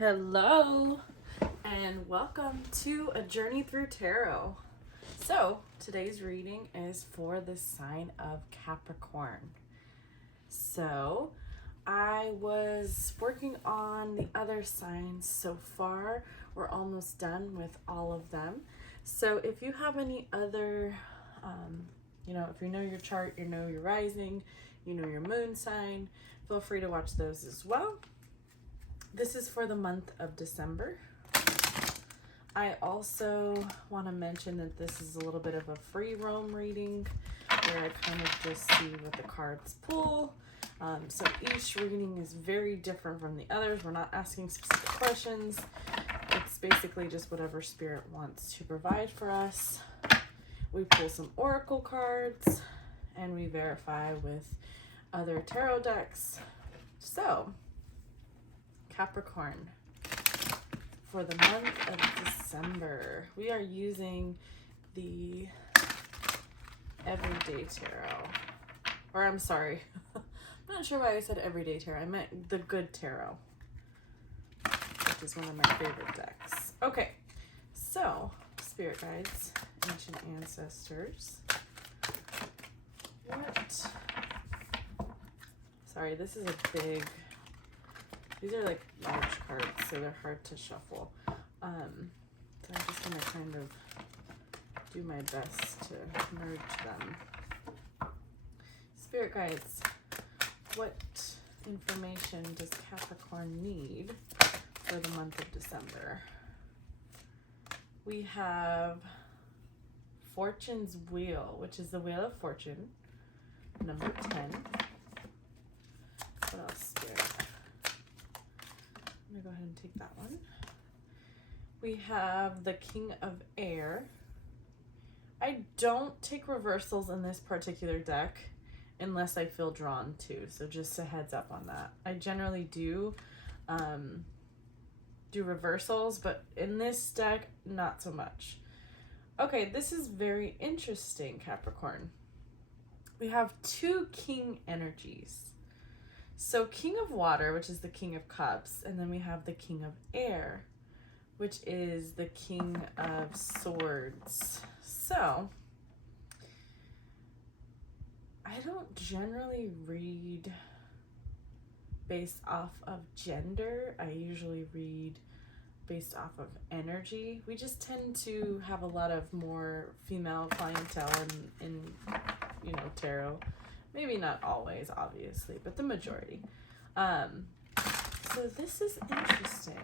Hello and welcome to A Journey Through Tarot. So today's reading is for the sign of Capricorn. So I was working on the other signs so far. We're almost done with all of them. So if you have any other, if you know your chart, you know your rising, you know your moon sign, feel free to watch those as well. This is for the month of December. I also want to mention that this is a little bit of a free roam reading where I kind of just see what the cards pull. So each reading is very different from the others. We're not asking specific questions. It's basically just whatever Spirit wants to provide for us. We pull some oracle cards and we verify with other tarot decks. So, Capricorn, for the month of December, we are using the Everyday Tarot. Or I'm sorry, I'm not sure why I said Everyday Tarot. I meant the Good Tarot, which is one of my favorite decks. Okay, so Spirit Guides, Ancient Ancestors. Sorry, this is a big... These are like large cards, so they're hard to shuffle. So I'm just going to kind of do my best to merge them. Spirit guides, what information does Capricorn need for the month of December? We have Fortune's Wheel, which is the Wheel of Fortune, number 10. What else, Spirit? I'm gonna go ahead and take that one. We have the King of Air. I don't take reversals in this particular deck unless I feel drawn to, so just a heads up on that. I generally do reversals, but in this deck, not so much. Okay, this is very interesting, Capricorn. We have two King energies. So King of Water, which is the King of Cups, and then we have the King of Air, which is the King of Swords. So, I don't generally read based off of gender. I usually read based off of energy. We just tend to have a lot of more female clientele in tarot. Maybe not always, obviously, but the majority. So this is interesting.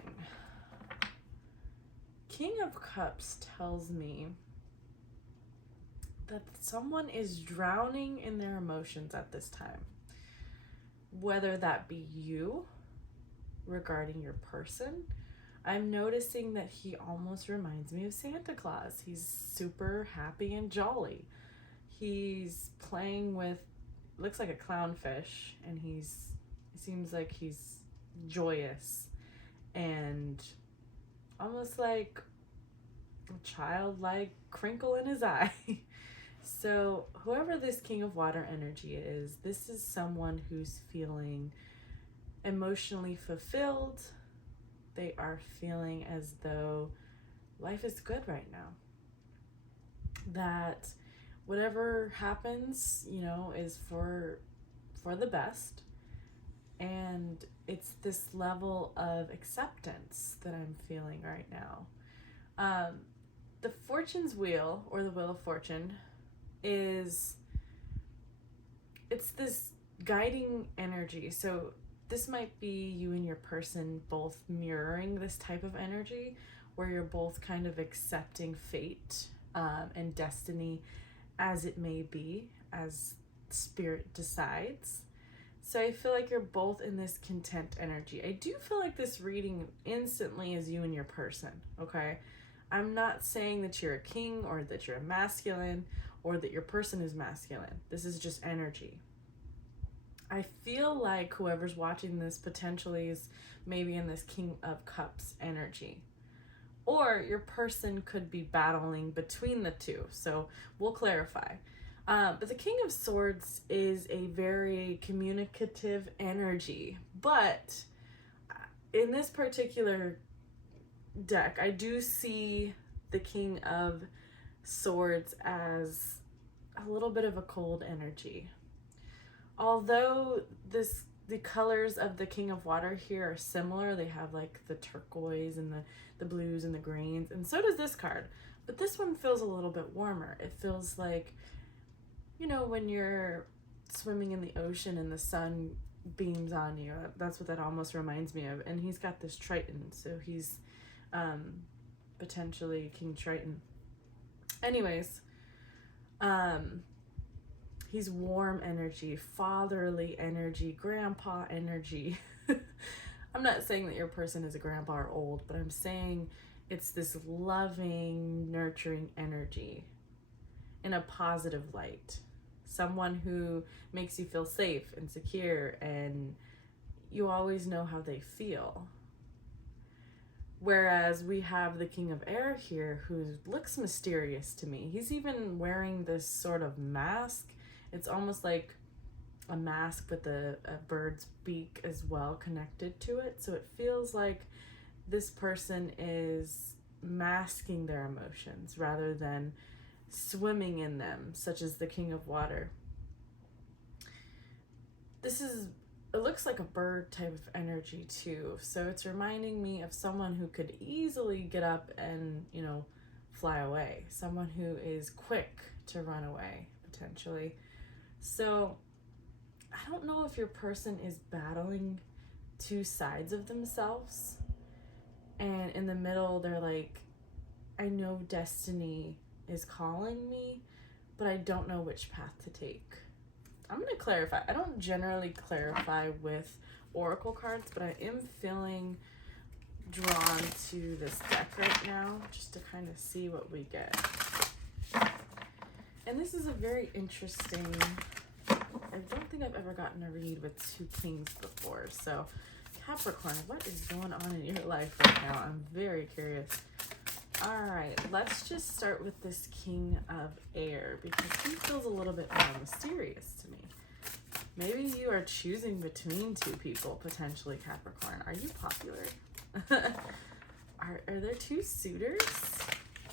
King of Cups tells me that someone is drowning in their emotions at this time. Whether that be you, regarding your person. I'm noticing that he almost reminds me of Santa Claus. He's super happy and jolly. He's playing with, looks like a clownfish, and he seems like he's joyous and almost like a childlike crinkle in his eye. So whoever this King of Water energy is, this is someone who's feeling emotionally fulfilled. They are feeling as though life is good right now. That whatever happens, is for the best. And it's this level of acceptance that I'm feeling right now. The Fortune's Wheel, or the Wheel of Fortune, it's this guiding energy. So this might be you and your person both mirroring this type of energy, where you're both kind of accepting fate and destiny as it may be, as Spirit decides. So I feel like you're both in this content energy. I do feel like this reading instantly is you and your person, okay? I'm not saying that you're a king or that you're a masculine or that your person is masculine. This is just energy. I feel like whoever's watching this potentially is maybe in this King of Cups energy. Or your person could be battling between the two. So we'll clarify. But the King of Swords is a very communicative energy. But in this particular deck, I do see the King of Swords as a little bit of a cold energy. Although the colors of the King of Water here are similar, they have like the turquoise and the blues and the greens, and so does this card. But this one feels a little bit warmer. It feels like, you know, when you're swimming in the ocean and the sun beams on you. That's what that almost reminds me of. And he's got this Triton, so he's potentially King Triton. Anyways, he's warm energy, fatherly energy, grandpa energy. I'm not saying that your person is a grandpa or old, but I'm saying it's this loving, nurturing energy in a positive light. Someone who makes you feel safe and secure, and you always know how they feel. Whereas we have the King of Air here, who looks mysterious to me. He's even wearing this sort of mask. It's almost like a mask with a bird's beak as well connected to it. So it feels like this person is masking their emotions rather than swimming in them, such as the King of Water. It looks like a bird type of energy too. So it's reminding me of someone who could easily get up and, you know, fly away. Someone who is quick to run away, potentially. So I don't know if your person is battling two sides of themselves. And in the middle, they're like, I know destiny is calling me, but I don't know which path to take. I'm going to clarify. I don't generally clarify with oracle cards, but I am feeling drawn to this deck right now just to kind of see what we get. And this is a very interesting, I don't think I've ever gotten a read with two kings before. So Capricorn, what is going on in your life right now? I'm very curious. All right, let's just start with this King of Air because he feels a little bit more mysterious to me. Maybe you are choosing between two people, potentially, Capricorn. Are you popular? Are there two suitors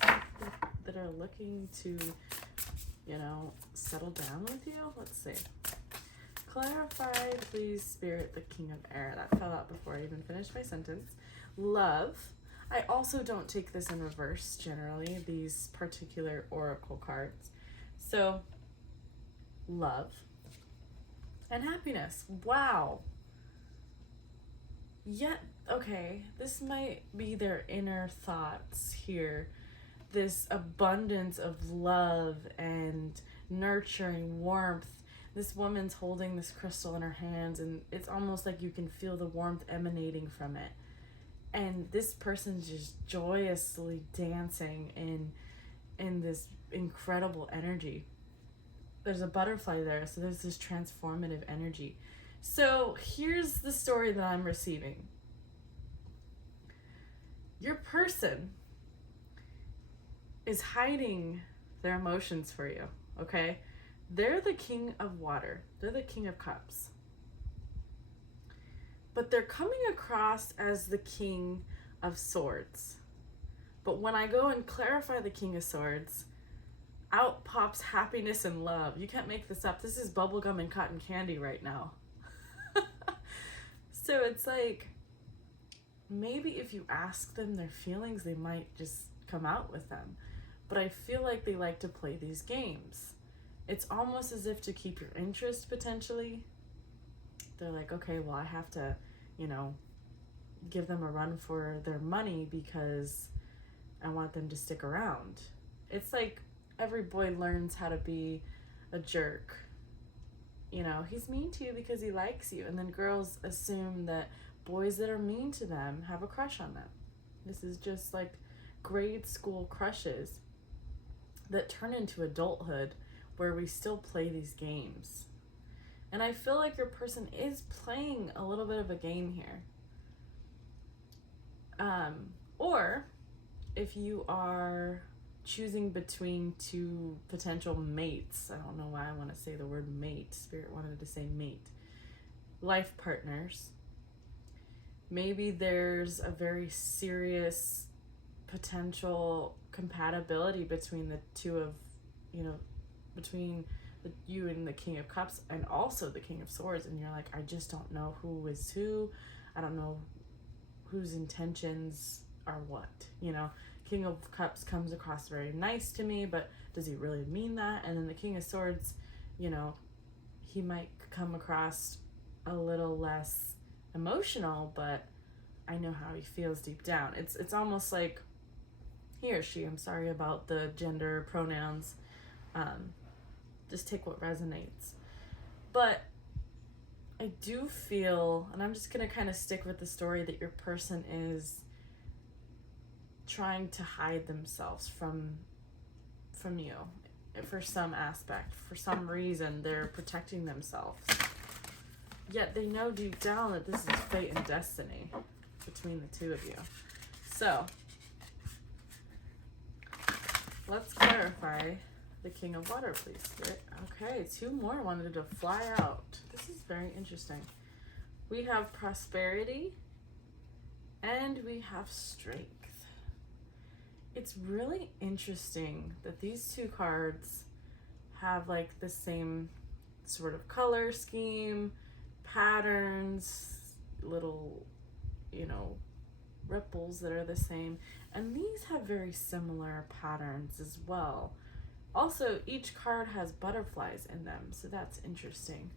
that are looking to, you know, settle down with you? Let's see. Clarify, please, Spirit, the King of Air. That fell out before I even finished my sentence. Love. I also don't take this in reverse, generally, these particular oracle cards. So, love and happiness. Wow. Yet, okay, this might be their inner thoughts here. This abundance of love and nurturing warmth. This woman's holding this crystal in her hands, and it's almost like you can feel the warmth emanating from it. And this person's just joyously dancing in this incredible energy. There's a butterfly there, so there's this transformative energy. So here's the story that I'm receiving. Your person is hiding their emotions for you, okay? They're the King of Water. They're the King of Cups. But they're coming across as the King of Swords. But when I go and clarify the King of Swords, out pops happiness and love. You can't make this up. This is bubblegum and cotton candy right now. So it's like, maybe if you ask them their feelings, they might just come out with them. But I feel like they like to play these games. It's almost as if to keep your interest, potentially. They're like, okay, well, I have to, you know, give them a run for their money because I want them to stick around. It's like every boy learns how to be a jerk. You know, he's mean to you because he likes you. And then girls assume that boys that are mean to them have a crush on them. This is just like grade school crushes that turn into adulthood where we still play these games. And I feel like your person is playing a little bit of a game here. Or if you are choosing between two potential mates, I don't know why I want to say the word mate. Spirit wanted to say mate. Life partners. Maybe there's a very serious potential compatibility between the two of, between you and the King of Cups and also the King of Swords, and you're like, I just don't know who is who. I don't know whose intentions are what. King of Cups comes across very nice to me, but does he really mean that? And then the King of Swords, he might come across a little less emotional, but I know how he feels deep down. It's almost like he or she, I'm sorry about the gender pronouns, just take what resonates. But I do feel, and I'm just going to kind of stick with the story, that your person is trying to hide themselves from you for some aspect. For some reason, they're protecting themselves. Yet they know deep down that this is fate and destiny between the two of you. So, let's clarify the King of Water, please. Okay, 2 more wanted to fly out. This is very interesting. We have prosperity and we have strength. It's really interesting that these 2 cards have like the same sort of color scheme, patterns, little, ripples that are the same. And these have very similar patterns as well. Also, each card has butterflies in them, so that's interesting.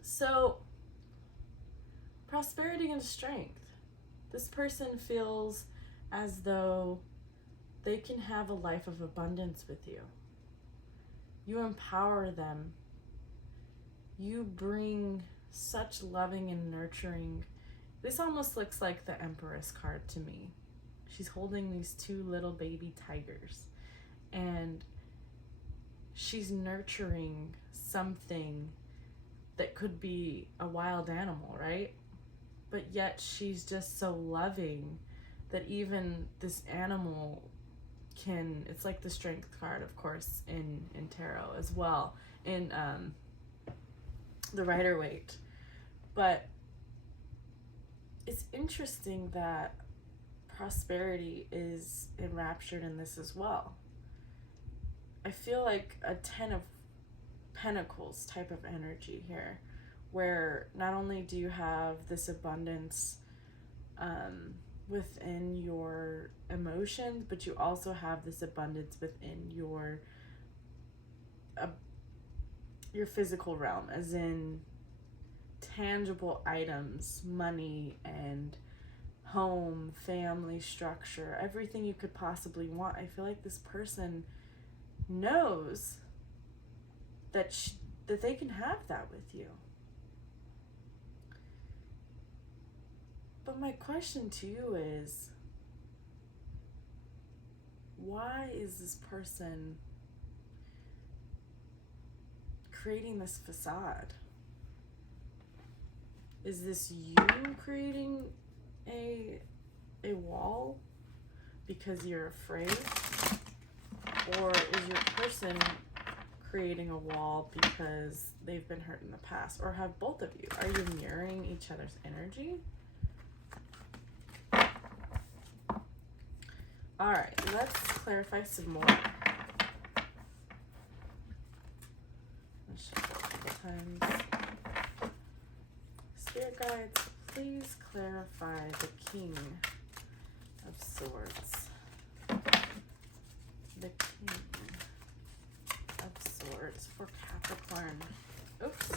So, prosperity and strength. This person feels as though they can have a life of abundance with you. You empower them. You bring such loving and nurturing. This almost looks like the Empress card to me. She's holding these 2 little baby tigers, and she's nurturing something that could be a wild animal, right? But yet she's just so loving that even this animal can, it's like the Strength card, of course, in tarot as well, in the Rider-Waite. But it's interesting that prosperity is enraptured in this as well. I feel like a 10 of Pentacles type of energy here, where not only do you have this abundance within your emotions, but you also have this abundance within your physical realm, as in tangible items, money and home, family structure, everything you could possibly want. I feel like this person knows that they can have that with you. But my question to you is, why is this person creating this facade? Is this you creating a wall because you're afraid? Or is your person creating a wall because they've been hurt in the past? Or have both of you? Are you mirroring each other's energy? Alright, let's clarify some more. Let's shuffle a couple times. Spirit guides, please clarify the King of Swords. The King of Swords for Capricorn. Oops.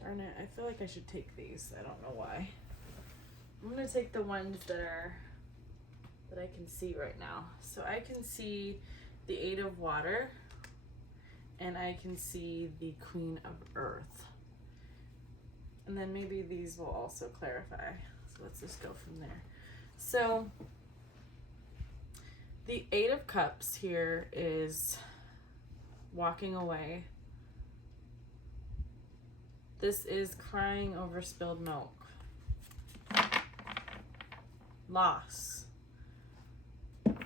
Darn it, I feel like I should take these. I don't know why. I'm going to take the ones that I can see right now. So I can see the 8 of Water, and I can see the Queen of Earth. And then maybe these will also clarify. So let's just go from there. So the 8 of Cups here is walking away. This is crying over spilled milk. Loss.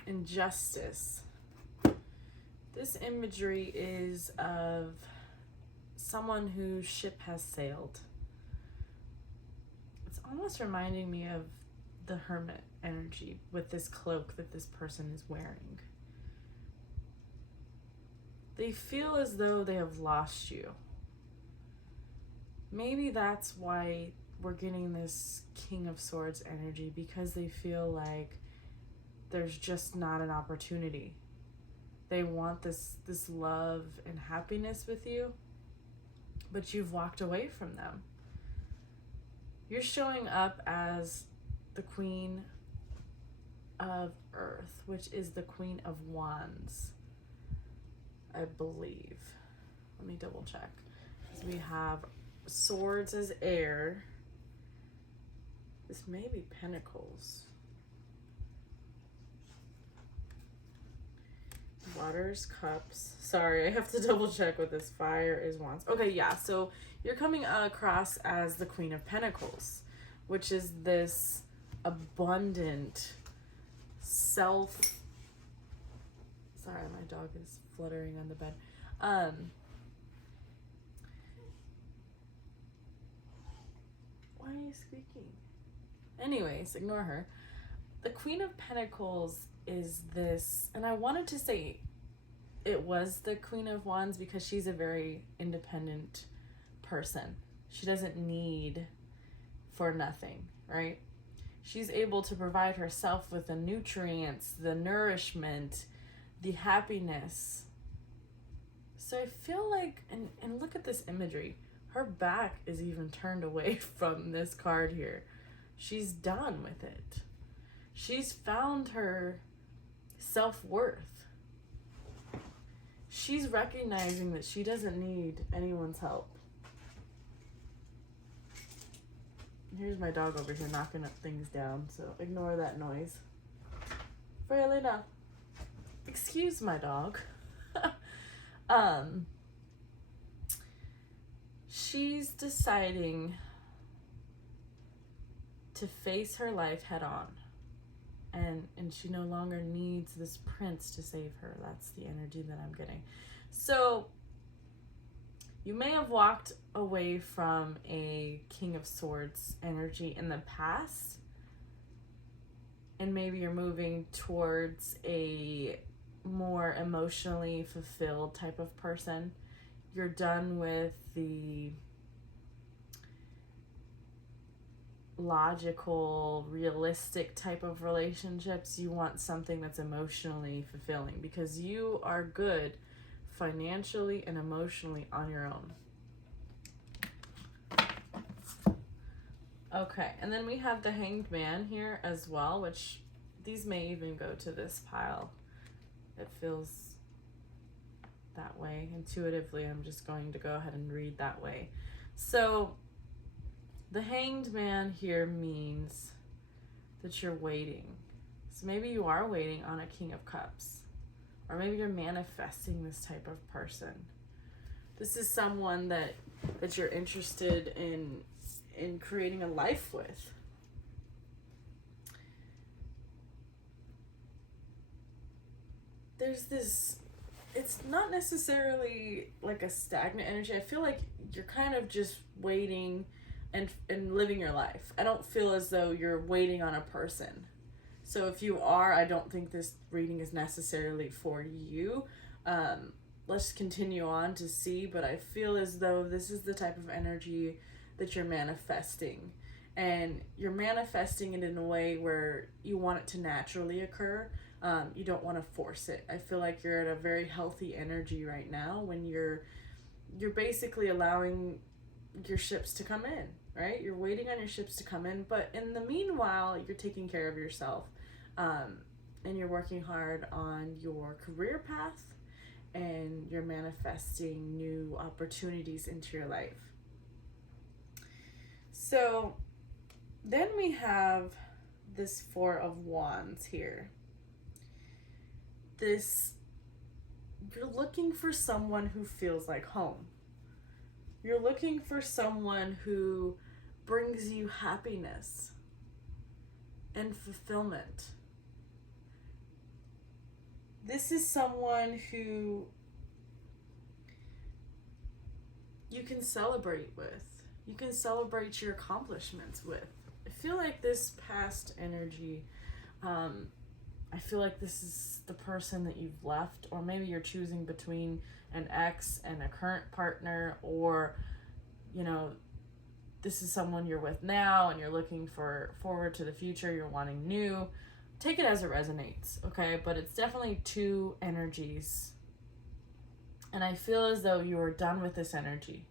Injustice. This imagery is of someone whose ship has sailed. almost reminding me of the Hermit energy with this cloak that this person is wearing. They feel as though they have lost you. Maybe that's why we're getting this King of Swords energy, because they feel like there's just not an opportunity. They want this love and happiness with you, but you've walked away from them. You're showing up as the Queen of Earth, which is the Queen of Wands, I believe. Let me double check. So we have Swords as air. This may be Pentacles. Water's cups. Sorry, I have to double check with this. Fire is wands. Okay, yeah, so you're coming across as the Queen of Pentacles, which is this abundant self... Sorry, my dog is fluttering on the bed. Why are you squeaking? Anyways, ignore her. The Queen of Pentacles is this, and I wanted to say it was the Queen of Wands because she's a very independent person. She doesn't need for nothing, right? She's able to provide herself with the nutrients, the nourishment, the happiness. So I feel like, and look at this imagery, her back is even turned away from this card here. She's done with it. She's found her self-worth. She's recognizing that she doesn't need anyone's help. Here's my dog over here knocking up things down, so ignore that noise. Fralina, excuse my dog. She's deciding to face her life head on. And she no longer needs this prince to save her. That's the energy that I'm getting. So you may have walked away from a King of Swords energy in the past, and maybe you're moving towards a more emotionally fulfilled type of person. You're done with the logical, realistic type of relationships. You want something that's emotionally fulfilling because you are good financially and emotionally on your own. Okay, and then we have the Hanged Man here as well, which these may even go to this pile. It feels that way. Intuitively, I'm just going to go ahead and read that way. So the Hanged Man here means that you're waiting. So maybe you are waiting on a King of Cups, or maybe you're manifesting this type of person. This is someone that you're interested in creating a life with. There's this, it's not necessarily like a stagnant energy. I feel like you're kind of just waiting and living your life. I don't feel as though you're waiting on a person. So if you are, I don't think this reading is necessarily for you. Let's continue on to see, but I feel as though this is the type of energy that you're manifesting. And you're manifesting it in a way where you want it to naturally occur. You don't want to force it. I feel like you're at a very healthy energy right now when you're basically allowing your ships to come in, right? You're waiting on your ships to come in, but in the meanwhile, you're taking care of yourself, and you're working hard on your career path, and you're manifesting new opportunities into your life. So then we have this Four of Wands here. You're looking for someone who feels like home. You're looking for someone who brings you happiness and fulfillment. This is someone who you can celebrate with. You can celebrate your accomplishments with. feel like this past energy, I feel like this is the person that you've left, or maybe you're choosing between an ex and a current partner, or, you know, this is someone you're with now and you're looking forward to the future, you're wanting new. Take it as it resonates, okay? But it's definitely two energies. And I feel as though you're done with this energy.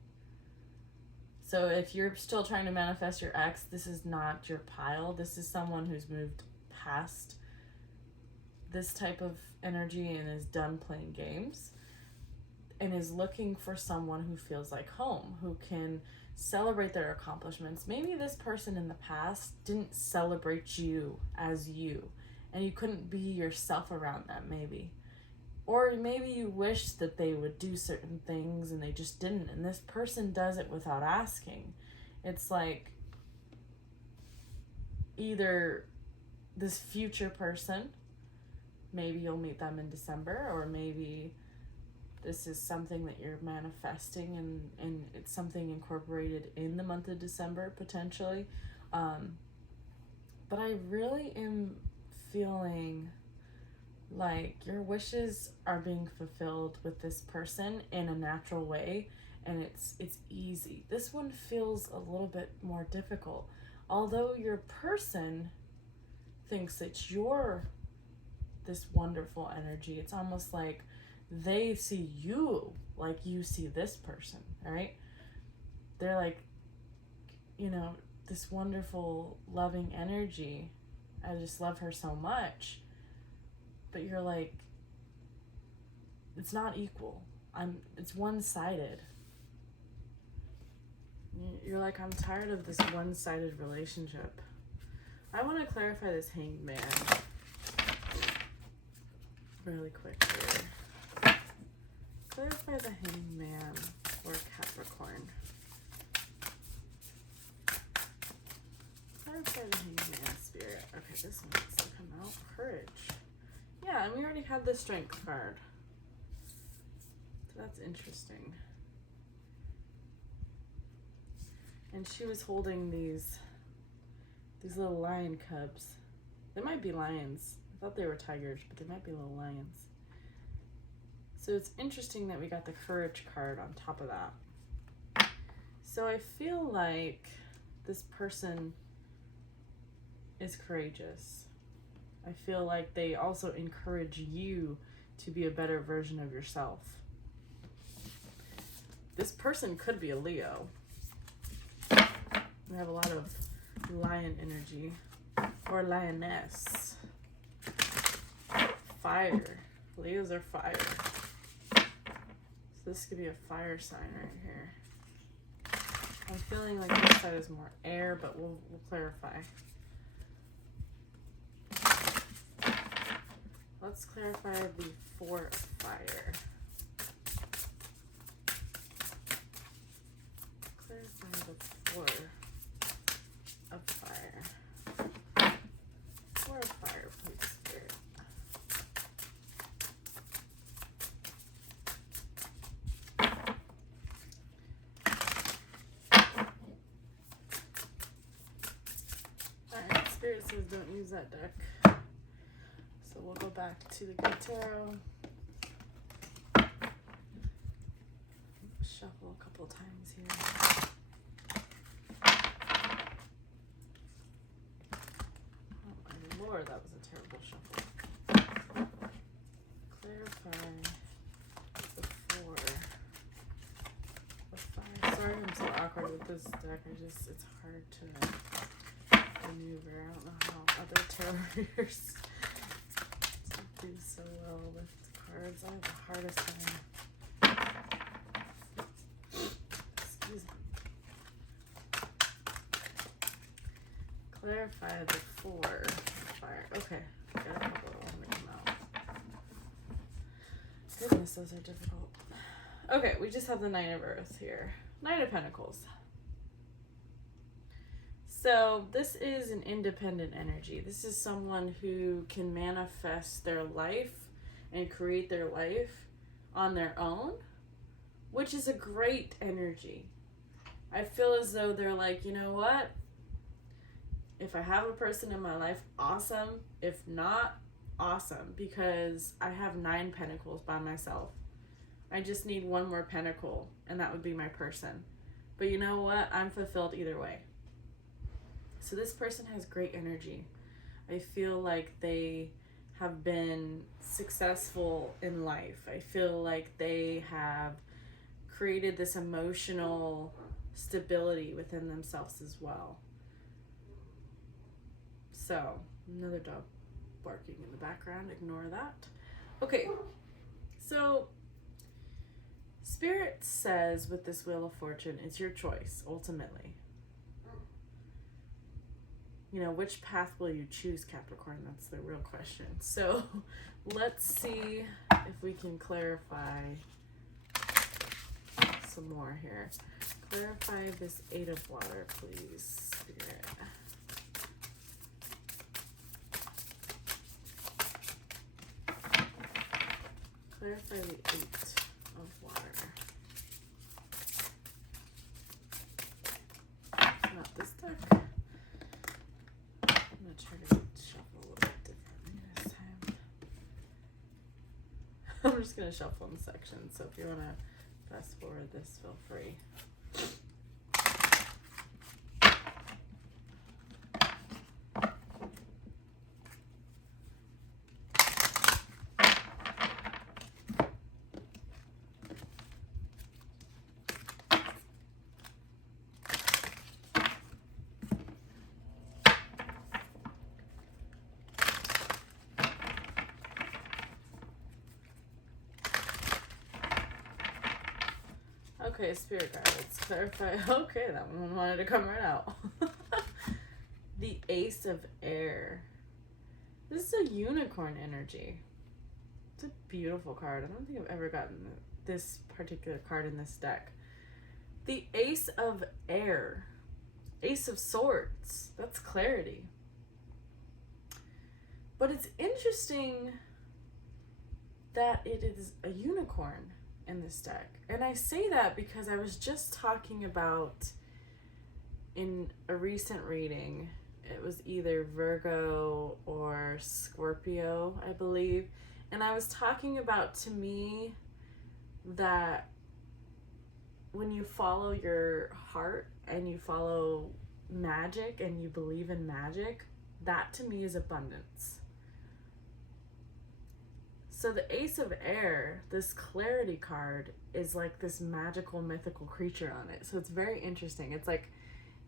So if you're still trying to manifest your ex, this is not your pile. This is someone who's moved past this type of energy and is done playing games and is looking for someone who feels like home, who can celebrate their accomplishments. Maybe this person in the past didn't celebrate you as you, and you couldn't be yourself around them, maybe. Or maybe you wish that they would do certain things and they just didn't, and this person does it without asking. It's like either this future person, maybe you'll meet them in December, or maybe this is something that you're manifesting and it's something incorporated in the month of December, potentially. But I really am feeling like your wishes are being fulfilled with this person in a natural way, and it's easy. This one feels a little bit more difficult. Although your person thinks that you're this wonderful energy, it's almost like they see you like you see this person, right? They're like, you know, this wonderful, loving energy. I just love her so much. But you're like, it's not equal. It's one-sided. You're like, I'm tired of this one-sided relationship. I want to clarify this Hanged Man really quick here. Clarify the Hanged Man for Capricorn. Clarify the Hanged Man, Spirit. Okay, this one needs to come out. Courage. Yeah, and we already had the Strength card. So that's interesting. And she was holding these little lion cubs. They might be lions. I thought they were tigers, but they might be little lions. So it's interesting that we got the Courage card on top of that. So I feel like this person is courageous. I feel like they also encourage you to be a better version of yourself. This person could be a Leo. We have a lot of lion energy or lioness. Fire. Leos are fire. So this could be a fire sign right here. I'm feeling like this side is more air, but we'll clarify. Let's clarify the 4 of fire. Clarify the 4 of fire. 4 of fire, please, Spirit. Alright, Spirit says don't use that deck. So we'll go back to the good tarot. Shuffle a couple times here. Oh my lord, that was a terrible shuffle. Clarify the 4 of fire. Sorry I'm so awkward with this deck. It's hard to maneuver. I don't know how other tarot readers do so well with cards. I have the hardest time. Excuse me. Clarify the 4 fire. Okay, got a couple of them out. Goodness, those are difficult. Okay, we just have the Knight of Earth here. Knight of Pentacles. So this is an independent energy. This is someone who can manifest their life and create their life on their own, which is a great energy. I feel as though they're like, you know what? If I have a person in my life, awesome. If not, awesome, because I have 9 pentacles by myself. I just need 1 more pentacle, and that would be my person. But you know what? I'm fulfilled either way. So this person has great energy. I feel like they have been successful in life. I feel like they have created this emotional stability within themselves as well. So, another dog barking in the background. Ignore that. Okay, so Spirit says with this Wheel of Fortune, it's your choice, ultimately. You know, which path will you choose, Capricorn? That's the real question. So let's see if we can clarify some more here. Clarify this 8 of water, please, Spirit. Clarify the 8 of water. Not this deck. I'm going to try to shuffle a little bit differently this time. I'm just going to shuffle in sections, so if you want to fast forward this, feel free. Okay, Spirit guide, let's clarify. Okay, that one wanted to come right out. The Ace of Air. This is a unicorn energy. It's a beautiful card. I don't think I've ever gotten this particular card in this deck. The Ace of Air. Ace of Swords. That's clarity. But it's interesting that it is a unicorn in this deck. And I say that because I was just talking about in a recent reading, it was either Virgo or Scorpio, I believe. And I was talking about, to me, that when you follow your heart and you follow magic and you believe in magic, that to me is abundance. So the Ace of Air, this clarity card, is like this magical, mythical creature on it. So it's very interesting. It's like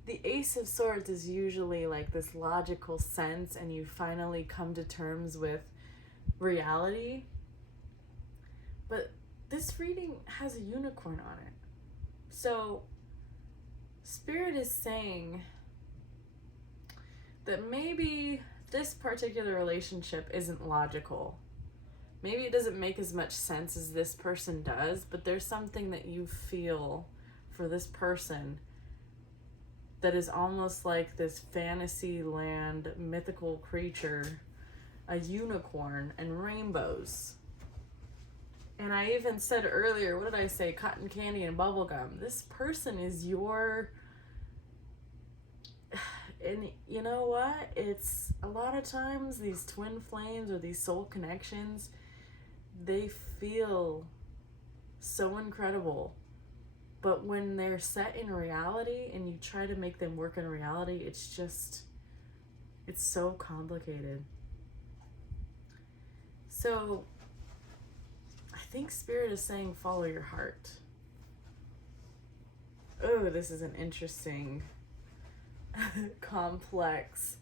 the Ace of Swords is usually like this logical sense, and you finally come to terms with reality. But this reading has a unicorn on it. So Spirit is saying that maybe this particular relationship isn't logical. Maybe it doesn't make as much sense as this person does, but there's something that you feel for this person that is almost like this fantasy land mythical creature, a unicorn and rainbows. And I even said earlier, what did I say? Cotton candy and bubblegum. This person is your... And you know what? It's a lot of times these twin flames or these soul connections, they feel so incredible, but when they're set in reality and you try to make them work in reality, it's so complicated. So I think Spirit is saying follow your heart. Oh, this is an interesting complex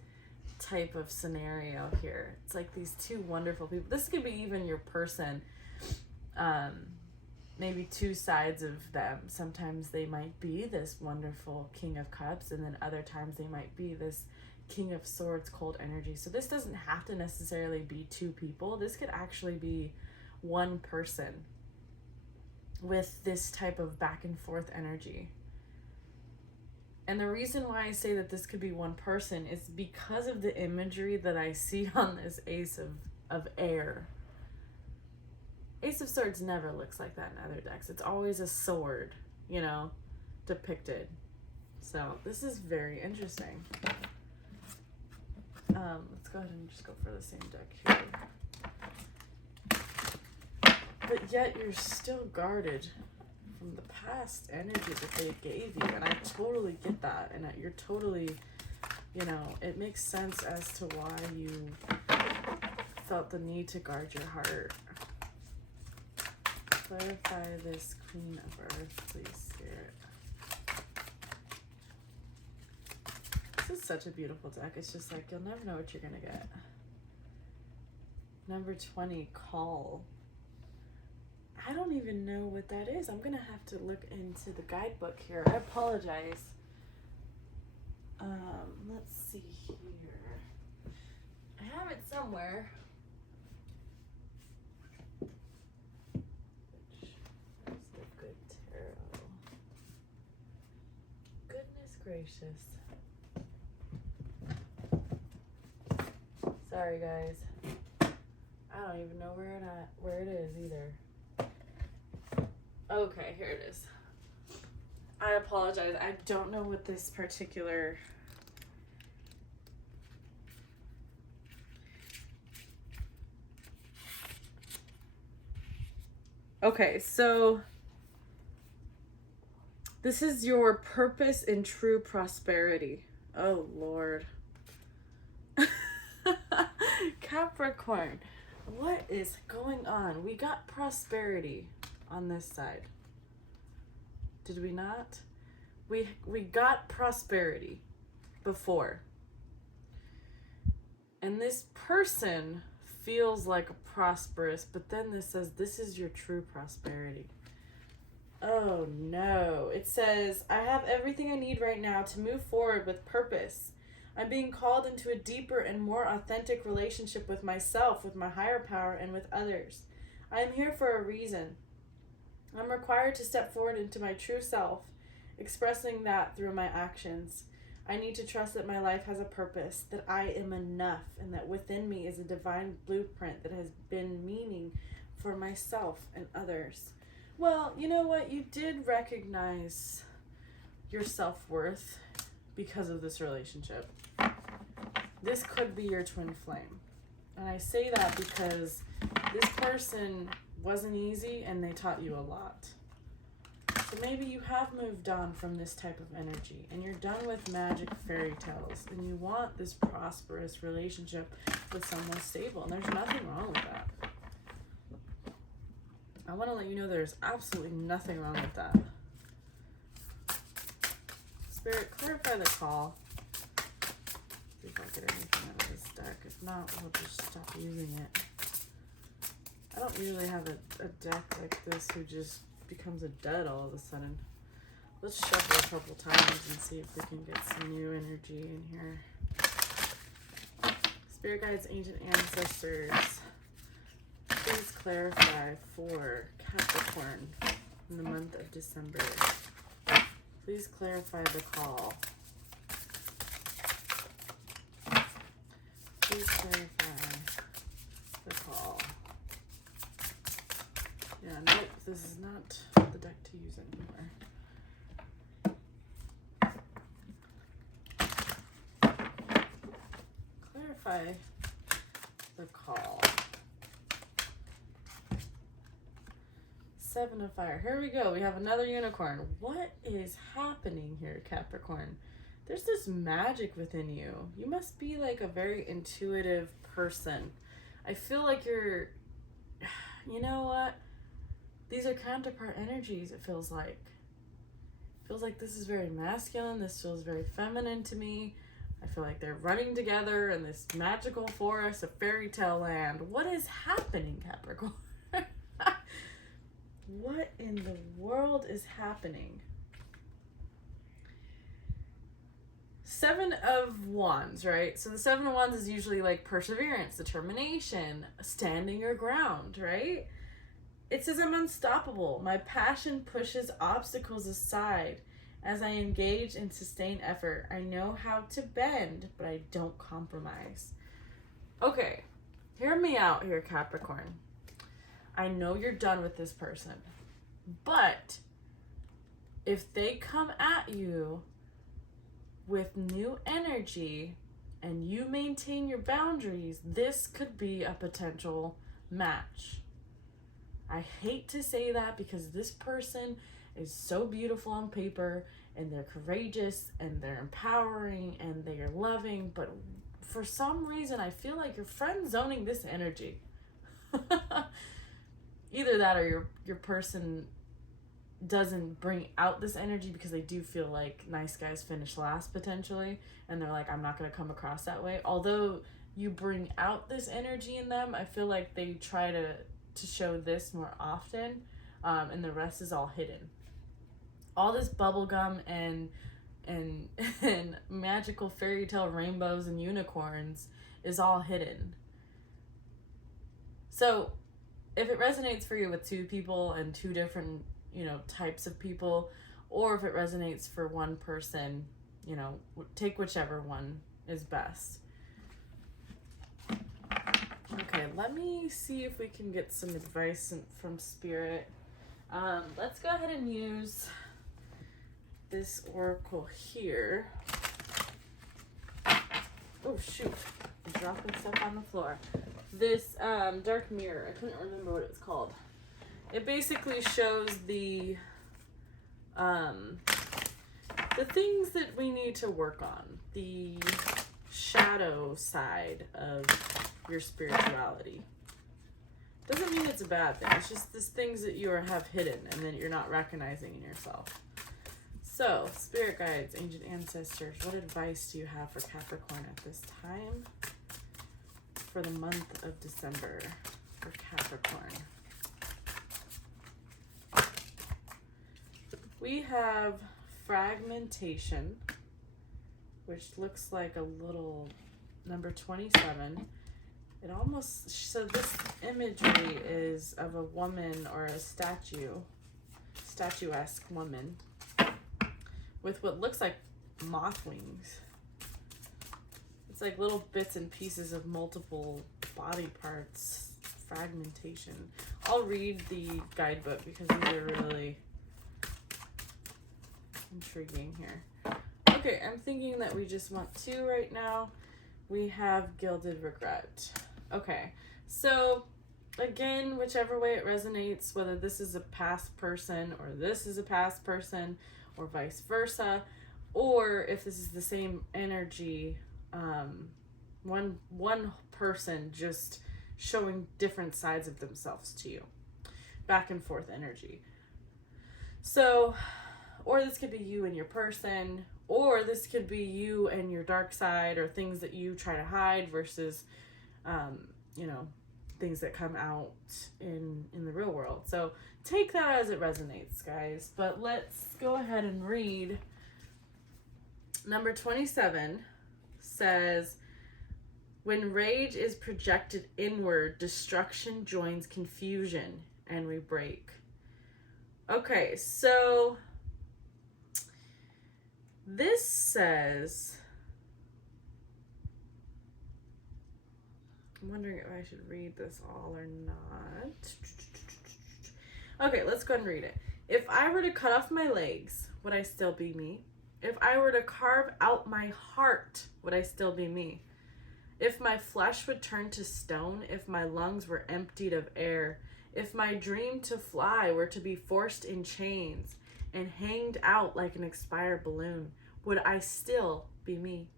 type of scenario here. It's like these two wonderful people. This could be even your person. Maybe two sides of them. Sometimes they might be this wonderful King of Cups, and then other times they might be this King of Swords, cold energy. So this doesn't have to necessarily be two people. This could actually be one person with this type of back and forth energy. And the reason why I say that this could be one person is because of the imagery that I see on this Ace of Air. Ace of Swords never looks like that in other decks. It's always a sword, you know, depicted. So this is very interesting. Let's go ahead and just go for the same deck here. But yet you're still guarded from the past energy that they gave you. And I totally get that. And you're totally, you know, it makes sense as to why you felt the need to guard your heart. Clarify this Queen of Earth, please, Spirit. This is such a beautiful deck. It's just like, you'll never know what you're going to get. Number 20, Call. I don't even know what that is. I'm going to have to look into the guidebook here. I apologize. Let's see here. I have it somewhere. Gracious. Sorry guys. I don't even know where it is either. Okay, here it is. I apologize. I don't know what this particular Okay, so this is your purpose and true prosperity. Oh, Lord. Capricorn, what is going on? We got prosperity on this side. Did we not? We got prosperity before. And this person feels like prosperous, but then this says this is your true prosperity. Oh no. It says, I have everything I need right now to move forward with purpose. I'm being called into a deeper and more authentic relationship with myself, with my higher power, and with others. I am here for a reason. I'm required to step forward into my true self, expressing that through my actions. I need to trust that my life has a purpose, that I am enough, and that within me is a divine blueprint that has been meaning for myself and others. Well, you know what? You did recognize your self-worth because of this relationship. This could be your twin flame. And I say that because this person wasn't easy and they taught you a lot. So maybe you have moved on from this type of energy and you're done with magic fairy tales and you want this prosperous relationship with someone stable. And there's nothing wrong with that. I want to let you know there's absolutely nothing wrong with that. Spirit, clarify the call. See if I get anything out of this deck. If not, we'll just stop using it. I don't usually have a deck like this who just becomes a dud all of a sudden. Let's shuffle a couple times and see if we can get some new energy in here. Spirit guides, ancient ancestors, please clarify for Capricorn in the month of December. Please clarify the call. Please clarify the call. Yeah, nope, this is not the deck to use anymore. Clarify the call. Seven of Fire. Here we go. We have another unicorn. What is happening here, Capricorn? There's this magic within you. You must be like a very intuitive person. I feel like you're, you know what? These are counterpart energies, it feels like. It feels like this is very masculine. This feels very feminine to me. I feel like they're running together in this magical forest of fairy tale land. What is happening, Capricorn? What in the world is happening? Seven of Wands, right? So the Seven of Wands is usually like perseverance, determination, standing your ground, right? It says I'm unstoppable. My passion pushes obstacles aside as I engage in sustained effort. I know how to bend, but I don't compromise. Okay, hear me out here, Capricorn. I know you're done with this person, but if they come at you with new energy and you maintain your boundaries, this could be a potential match. I hate to say that because this person is so beautiful on paper, and they're courageous, and they're empowering, and they are loving, but for some reason I feel like you're friend zoning this energy. Either that or your person doesn't bring out this energy because they do feel like nice guys finish last potentially, and they're like, I'm not going to come across that way. Although you bring out this energy in them, I feel like they try to show this more often, and the rest is all hidden. All this bubblegum and magical fairy tale rainbows and unicorns is all hidden. So if it resonates for you with two people and two different, types of people, or if it resonates for one person, take whichever one is best. Okay, let me see if we can get some advice from Spirit. Let's go ahead and use this oracle here. Oh shoot, I'm dropping stuff on the floor. This dark mirror, I couldn't remember what it's called. It basically shows the things that we need to work on, the shadow side of your spirituality. Doesn't mean it's a bad thing. It's just these things that you have hidden and that you're not recognizing in yourself. So, spirit guides, ancient ancestors, what advice do you have for Capricorn at this time for the month of December for Capricorn? We have fragmentation, which looks like a little number 27. It almost, so this imagery is of a woman or a statuesque woman with what looks like moth wings. It's like little bits and pieces of multiple body parts, fragmentation. I'll read the guidebook because these are really intriguing here. Okay, I'm thinking that we just want two right now. We have Gilded Regret. Okay, so again, whichever way it resonates, whether this is a past person or this is a past person or vice versa, or if this is the same energy, one person just showing different sides of themselves to you. Back and forth energy. So, or this could be you and your person, or this could be you and your dark side, or things that you try to hide versus, things that come out in the real world. So take that as it resonates, guys. But let's go ahead and read. Number 27 says, when rage is projected inward, destruction joins confusion and we break. Okay, so this says, I'm wondering if I should read this all or not. Okay, let's go ahead and read it. If I were to cut off my legs, would I still be me? If I were to carve out my heart, would I still be me? If my flesh would turn to stone, if my lungs were emptied of air, if my dream to fly were to be forced in chains and hanged out like an expired balloon, would I still be me?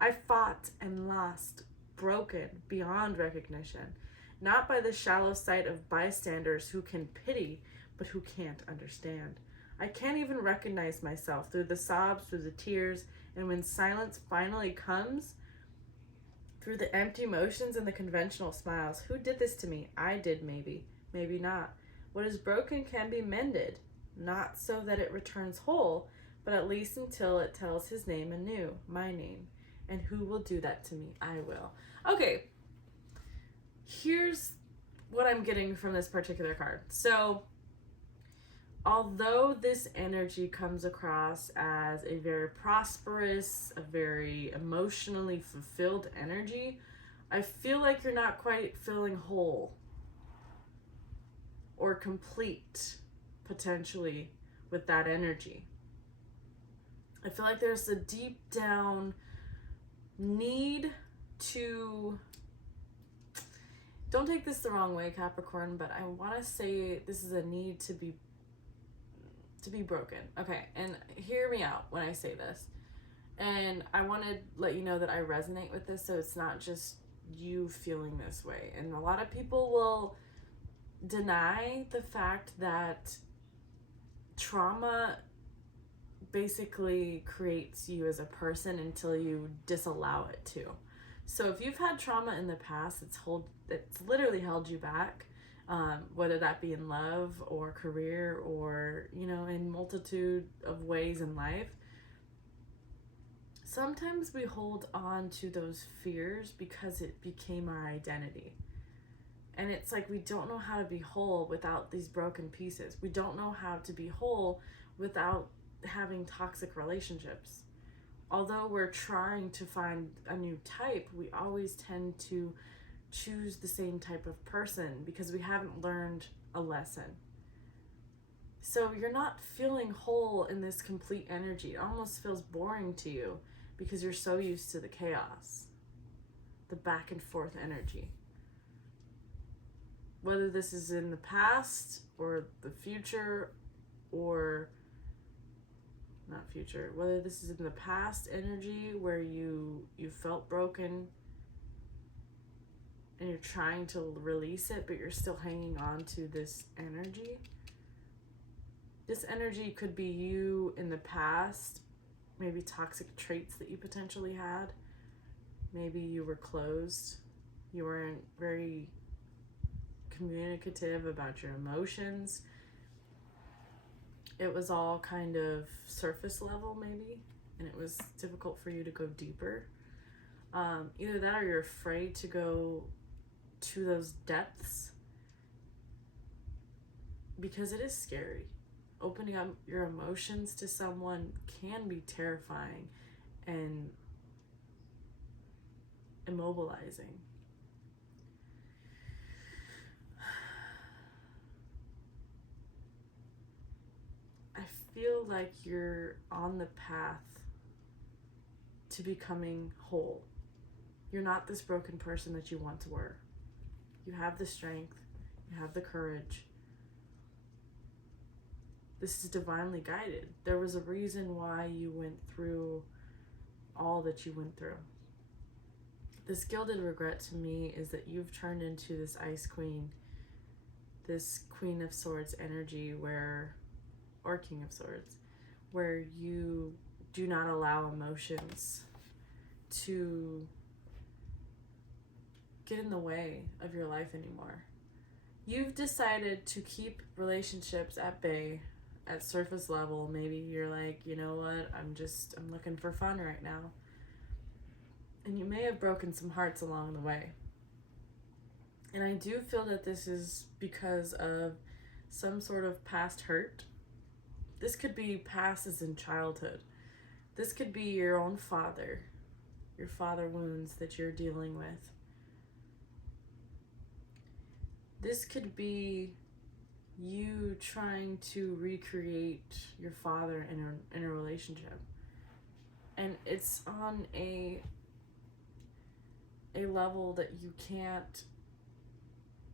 I fought and lost, broken beyond recognition, not by the shallow sight of bystanders who can pity, but who can't understand. I can't even recognize myself through the sobs, through the tears, and when silence finally comes, through the empty motions and the conventional smiles. Who did this to me? I did, maybe. Maybe not. What is broken can be mended, not so that it returns whole, but at least until it tells his name anew, my name. And who will do that to me? I will. Okay, here's what I'm getting from this particular card. So, although this energy comes across as a very prosperous, a very emotionally fulfilled energy, I feel like you're not quite feeling whole or complete, potentially, with that energy. I feel like there's a deep down need to, don't take this the wrong way, Capricorn, but I want to say this is a need to be broken. Okay, and hear me out when I say this. And I want to let you know that I resonate with this, so it's not just you feeling this way. And a lot of people will deny the fact that trauma basically creates you as a person until you disallow it to. So if you've had trauma in the past, it's literally held you back, whether that be in love or career or, you know, in multitude of ways in life. Sometimes we hold on to those fears because it became our identity. And it's like we don't know how to be whole without these broken pieces. We don't know how to be whole without having toxic relationships. Although we're trying to find a new type, we always tend to choose the same type of person because we haven't learned a lesson. So you're not feeling whole in this complete energy. It almost feels boring to you because you're so used to the chaos, the back and forth energy. Whether this is in the past or the future, or not future, whether this is in the past energy where you felt broken and you're trying to release it, but you're still hanging on to this energy. This energy could be you in the past, maybe toxic traits that you potentially had. Maybe you were closed. You weren't very communicative about your emotions. It was all kind of surface level maybe, and it was difficult for you to go deeper. Either that or you're afraid to go to those depths because it is scary. Opening up your emotions to someone can be terrifying and immobilizing. I feel like you're on the path to becoming whole. You're not this broken person that you once were. You have the strength, you have the courage. This is divinely guided. There was a reason why you went through all that you went through. This gilded regret to me is that you've turned into this Ice Queen, this Queen of Swords energy or King of Swords, where you do not allow emotions to get in the way of your life anymore. You've decided to keep relationships at bay, at surface level. Maybe you're like, you know what, I'm looking for fun right now. And you may have broken some hearts along the way. And I do feel that this is because of some sort of past hurt. This could be past as in childhood. This could be your own father, your father wounds that you're dealing with. This could be you trying to recreate your father in a relationship. And it's on a level that you can't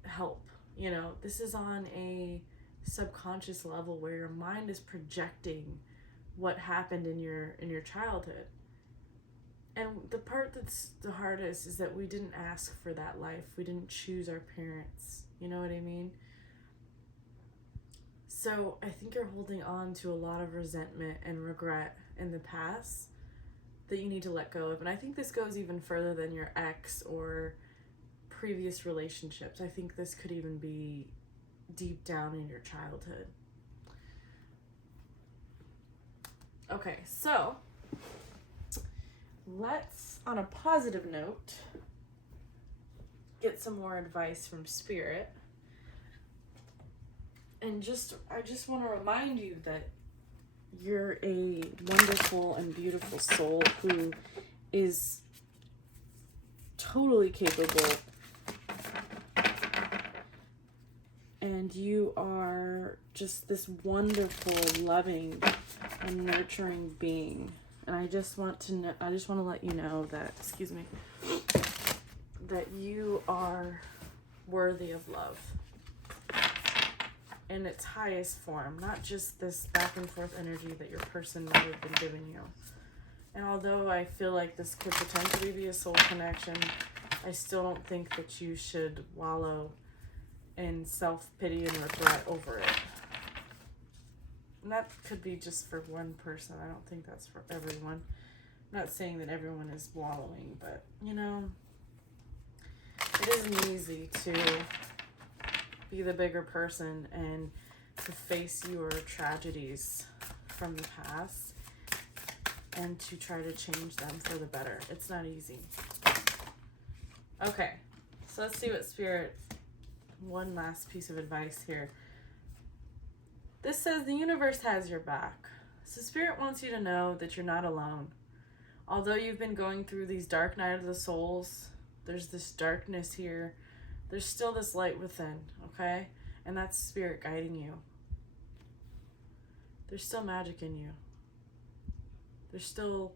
help. You know, this is on a subconscious level where your mind is projecting what happened in your childhood. And the part that's the hardest is that we didn't ask for that life. We didn't choose our parents. You know what I mean? So I think you're holding on to a lot of resentment and regret in the past that you need to let go of. And I think this goes even further than your ex or previous relationships. I think this could even be deep down in your childhood. Okay, so let's, on a positive note, get some more advice from Spirit. And I just want to remind you that you're a wonderful and beautiful soul who is totally capable. And you are just this wonderful, loving, and nurturing being. And I just want to let you know that, excuse me, that you are worthy of love in its highest form, not just this back and forth energy that your person might have been giving you. And although I feel like this could potentially be a soul connection, I still don't think that you should wallow in self-pity and regret over it. And that could be just for one person. I don't think that's for everyone. I'm not saying that everyone is wallowing, but, you know, it isn't easy to be the bigger person and to face your tragedies from the past and to try to change them for the better. It's not easy. Okay, so let's see what Spirit, one last piece of advice here. This says the universe has your back. So Spirit wants you to know that you're not alone. Although you've been going through these dark night of the souls, there's this darkness here. There's still this light within, okay? And that's Spirit guiding you. There's still magic in you. There's still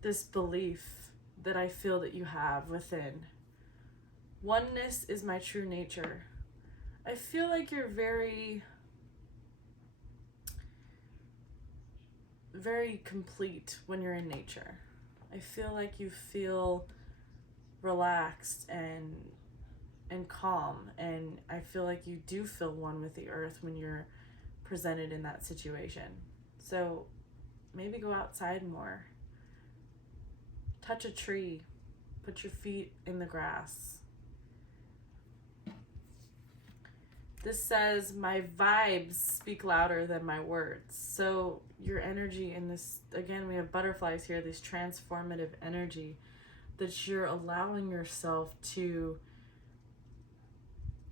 this belief that I feel that you have within. Oneness is my true nature. I feel like you're very complete when you're in nature. I feel like you feel relaxed and calm, and I feel like you do feel one with the earth when you're presented in that situation. So maybe go outside more. Touch a tree. Put your feet in the grass. This says, my vibes speak louder than my words. So your energy in this, again, we have butterflies here, this transformative energy that you're allowing yourself to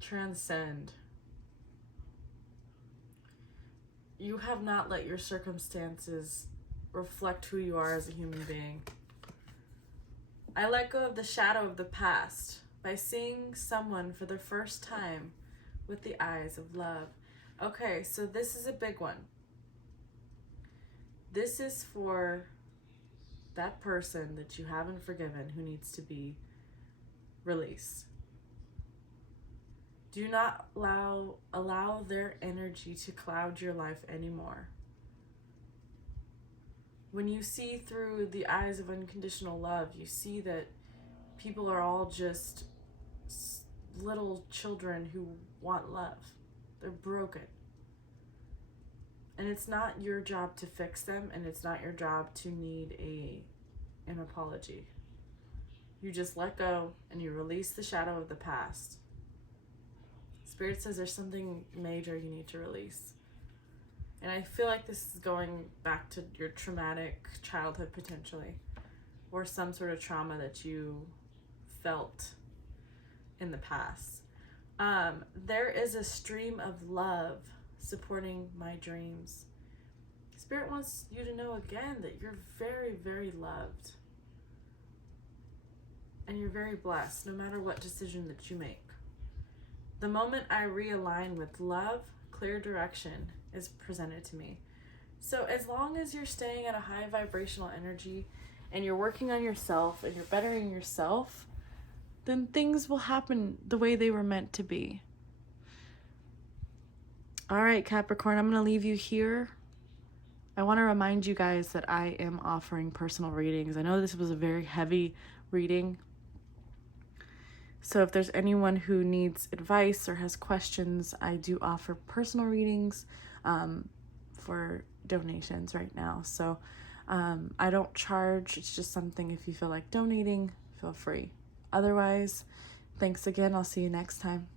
transcend. You have not let your circumstances reflect who you are as a human being. I let go of the shadow of the past by seeing someone for the first time with the eyes of love. Okay, so this is a big one. This is for that person that you haven't forgiven who needs to be released. Do not allow their energy to cloud your life anymore. When you see through the eyes of unconditional love, you see that people are all just little children who want love. They're broken. And it's not your job to fix them, and it's not your job to need an apology. You just let go and you release the shadow of the past. Spirit says there's something major you need to release. And I feel like this is going back to your traumatic childhood potentially, or some sort of trauma that you felt in the past. There is a stream of love supporting my dreams. Spirit wants you to know again that you're very, very loved. And you're very blessed no matter what decision that you make. The moment I realign with love, clear direction is presented to me. So as long as you're staying at a high vibrational energy and you're working on yourself and you're bettering yourself, then things will happen the way they were meant to be. All right, Capricorn, I'm going to leave you here. I want to remind you guys that I am offering personal readings. I know this was a very heavy reading. So if there's anyone who needs advice or has questions, I do offer personal readings for donations right now. So I don't charge. It's just something, if you feel like donating, feel free. Otherwise, thanks again. I'll see you next time.